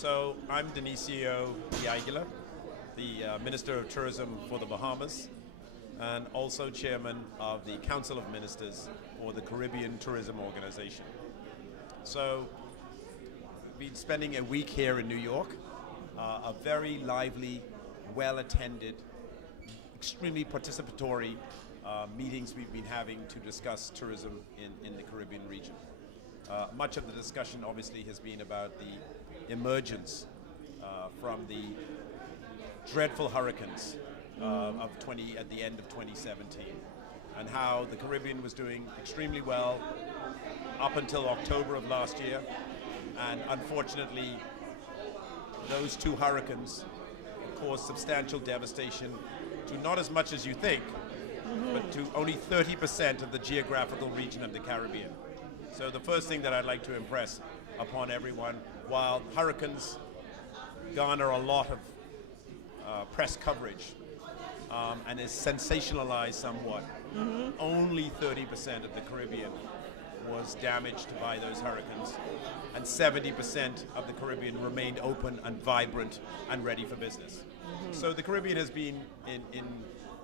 So I'm Dionisio, the Minister of Tourism for the Bahamas, and also Chairman of the Council of Ministers for the Caribbean Tourism Organization. So we've been spending a week here in New York, a very lively, well-attended, extremely participatory meetings we've been having to discuss tourism in the Caribbean region. Much of the discussion obviously has been about the emergence from the dreadful hurricanes at the end of 2017, and how the Caribbean was doing extremely well up until October of last year, and unfortunately those two hurricanes caused substantial devastation to not as much as you think, but to only 30% of the geographical region of the Caribbean. So the first thing that I'd like to impress upon everyone, while hurricanes garner a lot of press coverage and is sensationalized somewhat, only 30% of the Caribbean was damaged by those hurricanes, and 70% of the Caribbean remained open and vibrant and ready for business. So the Caribbean has been,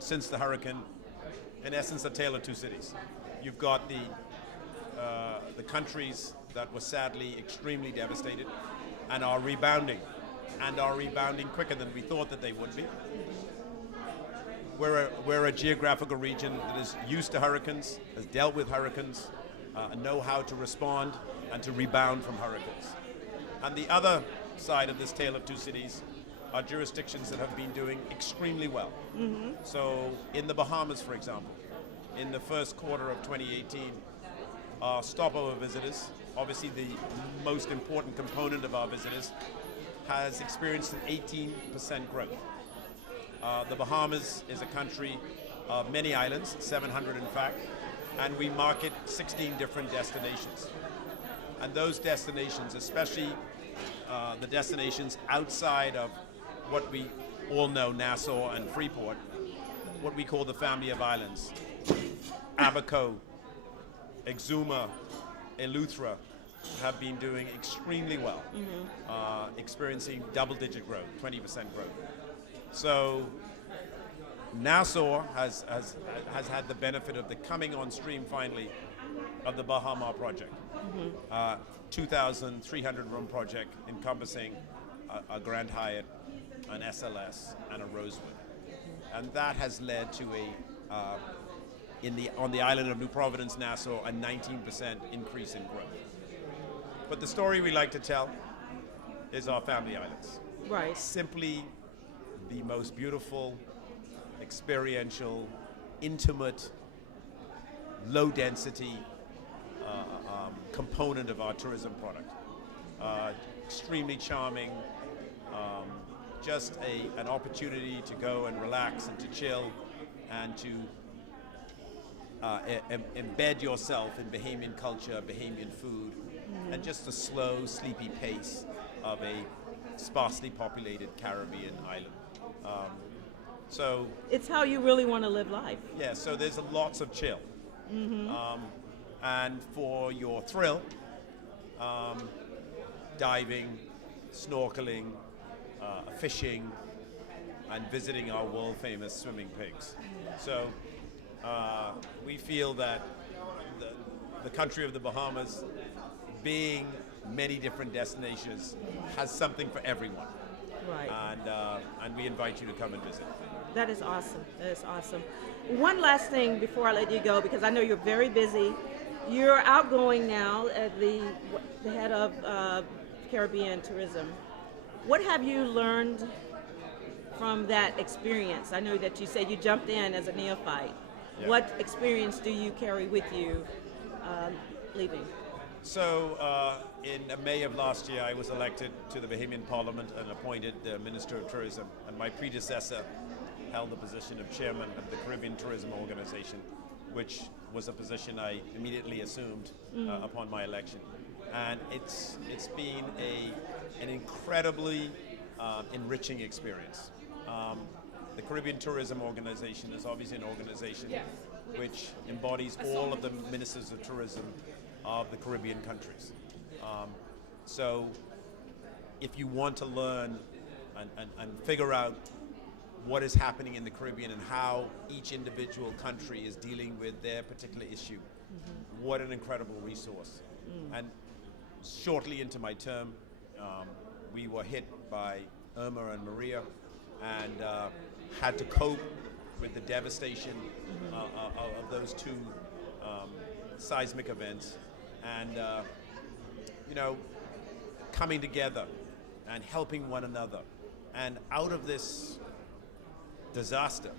since the hurricane, in essence, a tale of two cities. You've got the countries that were sadly extremely devastated and are rebounding quicker than we thought that they would be. We're a geographical region that is used to hurricanes, has dealt with hurricanes, and know how to respond and to rebound from hurricanes. And the other side of this tale of two cities are jurisdictions that have been doing extremely well. So in the Bahamas, for example, in the first quarter of 2018, our stopover visitors, obviously the most important component of our visitors, has experienced an 18% growth. The Bahamas is a country of many islands, 700 in fact, and we market 16 different destinations. And those destinations, especially the destinations outside of what we all know, Nassau and Freeport, what we call the family of islands, Abaco, Exuma, Eleuthera, have been doing extremely well, experiencing double-digit growth, 20% growth. So Nassau has had the benefit of the coming on stream finally of the Bahama project, 2,300 room project encompassing a Grand Hyatt, an SLS, and a Rosewood, and that has led to on the island of New Providence, Nassau, a 19% increase in growth. But the story we like to tell is our family islands. Right. Simply the most beautiful, experiential, intimate, low density component of our tourism product. Extremely charming, just an opportunity to go and relax and to chill and to embed yourself in Bahamian culture, Bahamian food, and just the slow, sleepy pace of a sparsely populated Caribbean island. So it's how you really want to live life. Yeah, so there's lots of chill. And for your thrill, diving, snorkeling, fishing, and visiting our world-famous swimming pigs. So we feel that the country of the Bahamas, being many different destinations, has something for everyone. Right. And we invite you to come and visit. That is awesome. That is awesome. One last thing before I let you go, because I know you're very busy. You're outgoing now at the head of Caribbean tourism. What have you learned from that experience? I know that you said you jumped in as a neophyte. Yeah. What experience do you carry with you leaving? So in May of last year, I was elected to the Bahamian Parliament and appointed the Minister of Tourism, and my predecessor held the position of Chairman of the Caribbean Tourism Organization, which was a position I immediately assumed upon my election. And it's been an incredibly enriching experience. The Caribbean Tourism Organization is obviously an organization which embodies all of the ministers of tourism of the Caribbean countries. So if you want to learn and figure out what is happening in the Caribbean and how each individual country is dealing with their particular issue, what an incredible resource. And shortly into my term, we were hit by Irma and Maria and had to cope with the devastation of those two seismic events, and coming together and helping one another. And out of this disaster,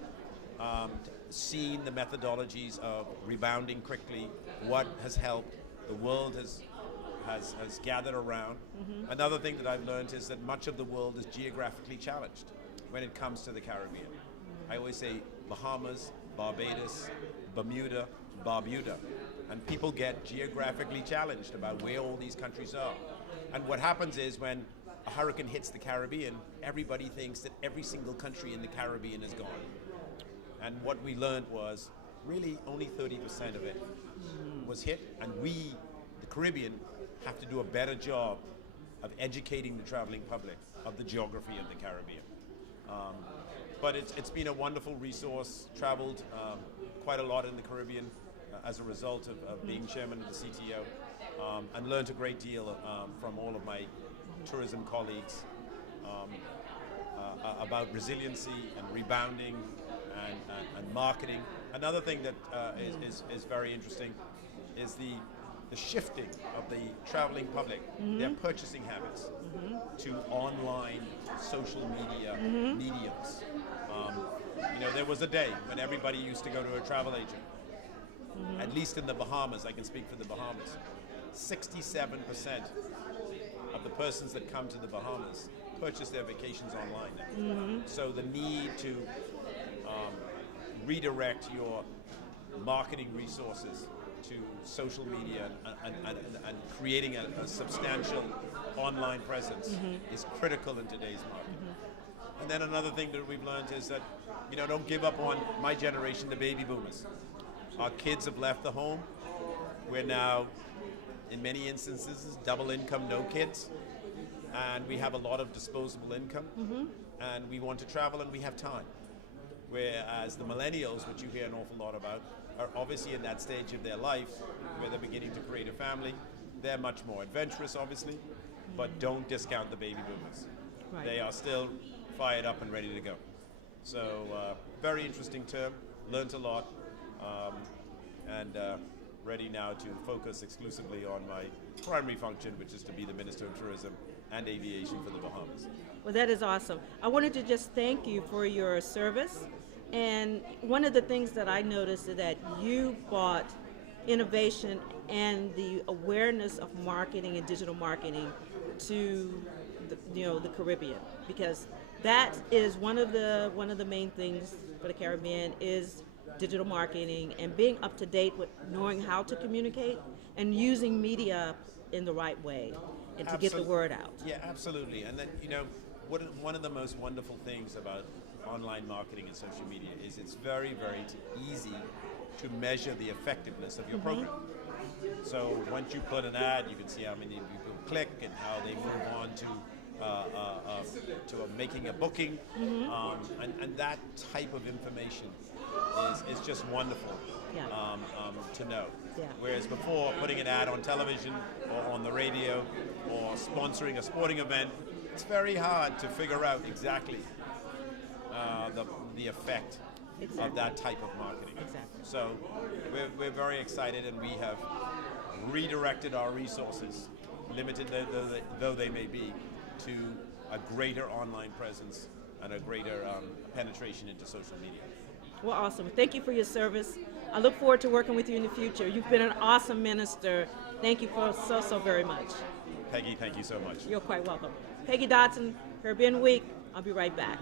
seeing the methodologies of rebounding quickly, what has helped, the world has gathered around. Another thing that I've learned is that much of the world is geographically challenged when it comes to the Caribbean. I always say Bahamas, Barbados, Bermuda, Barbuda. And people get geographically challenged about where all these countries are. And what happens is when a hurricane hits the Caribbean, everybody thinks that every single country in the Caribbean is gone. And what we learned was really only 30% of it was hit, and we, the Caribbean, have to do a better job of educating the traveling public of the geography of the Caribbean. But it's been a wonderful resource, traveled quite a lot in the Caribbean as a result of being chairman of the CTO, and learned a great deal from all of my tourism colleagues about resiliency and rebounding and marketing. Another thing that is very interesting is the shifting of the traveling public, their purchasing habits to online social media mediums. There was a day when everybody used to go to a travel agent. At least in the Bahamas, I can speak for the Bahamas, 67% of the persons that come to the Bahamas purchase their vacations online now. So the need to redirect your marketing resources to social media and creating a substantial online presence is critical in today's market. And then another thing that we've learned is that, don't give up on my generation, the baby boomers. Our kids have left the home. We're now, in many instances, double income, no kids. And we have a lot of disposable income. And we want to travel and we have time. Whereas the millennials, which you hear an awful lot about, are obviously in that stage of their life where they're beginning to create a family. They're much more adventurous, obviously, but don't discount the baby boomers. Right. They are still fired up and ready to go. So very interesting term, learned a lot, and ready now to focus exclusively on my primary function, which is to be the Minister of Tourism and Aviation for the Bahamas. Well, that is awesome. I wanted to just thank you for your service. And one of the things that I noticed is that you brought innovation and the awareness of marketing and digital marketing to the Caribbean, because that is one of the main things for the Caribbean is digital marketing and being up to date with knowing how to communicate and using media in the right way and to get the word out. Yeah, absolutely. And then, one of the most wonderful things about online marketing and social media is it's very, very easy to measure the effectiveness of your program. So once you put an ad, you can see how many people click and how they move on to making a booking, and that type of information is just wonderful to know. Yeah. Whereas before, putting an ad on television or on the radio or sponsoring a sporting event, it's very hard to figure out exactly the effect of that type of marketing. Exactly. So we're very excited, and we have redirected our resources, limited though they may be, to a greater online presence and a greater penetration into social media. Well, awesome. Thank you for your service. I look forward to working with you in the future. You've been an awesome minister. Thank you for so very much. Peggy, thank you so much. You're quite welcome. Peggy Dodson, Caribbean Week. I'll be right back.